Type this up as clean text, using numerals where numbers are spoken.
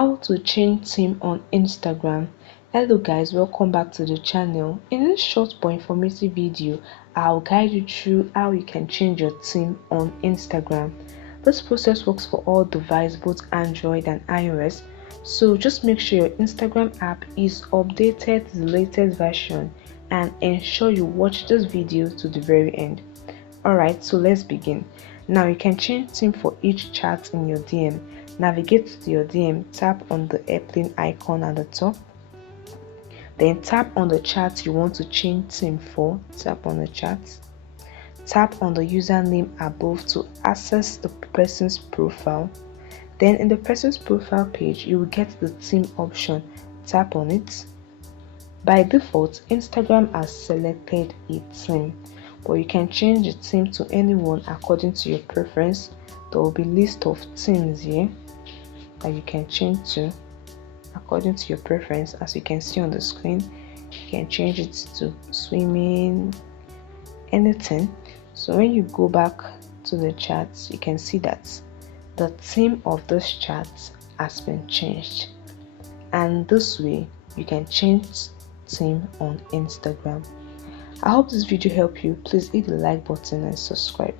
How to change theme on Instagram. Hello guys, welcome back to the channel. In this short but informative video, I'll guide you through how you can change your theme on Instagram. This process works for all devices, both Android and iOS, so just make sure your Instagram app is updated to the latest version and ensure you watch this video to the very end. Alright, so let's begin. Now you can change theme for each chat in your DM. Navigate to your DM, tap on the airplane icon at the top, then tap on the chat you want to change theme for. Tap on the chat, tap on the username above to access the person's profile. Then in the person's profile page you will get the theme option. Tap on it. By default, Instagram has selected a theme, but you can change the theme to anyone according to your preference. There will be list of themes here that you can change to according to your preference. As you can see on the screen, you can change it to swimming, anything. So when you go back to the chat, you can see that the theme of this chat has been changed, and this way you can change theme on Instagram. I hope this video helped you. Please hit the like button and subscribe.